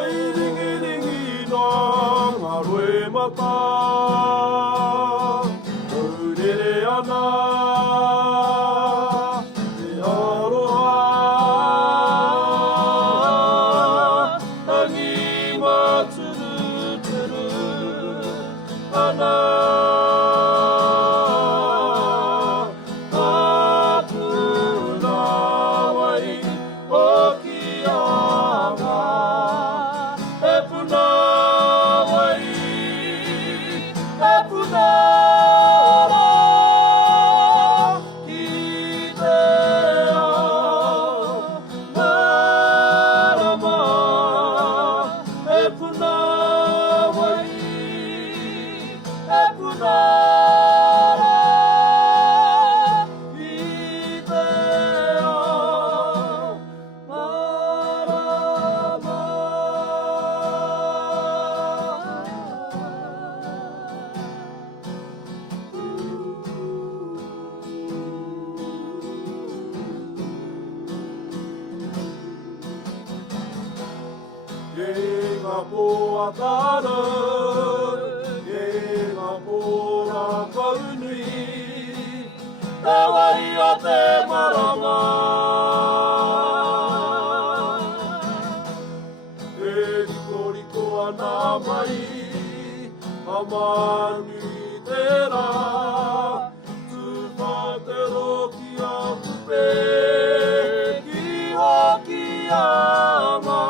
ai ringi ringi nā ngā roe mata. Haurere ana, te aroha, tangi maturu turu ana. E ngā pō atara, e ngā pō rā kaunui, te wai a te marama. E riko riko ana mai, a manu te rā, tūwha te roki a kupe, ki hoki a ngā.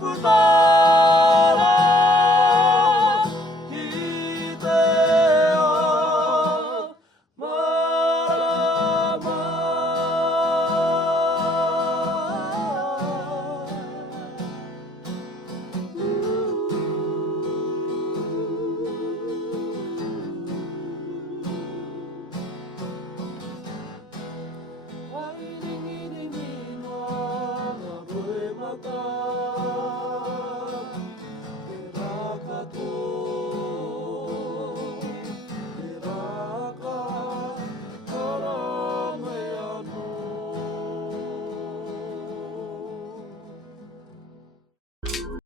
Puna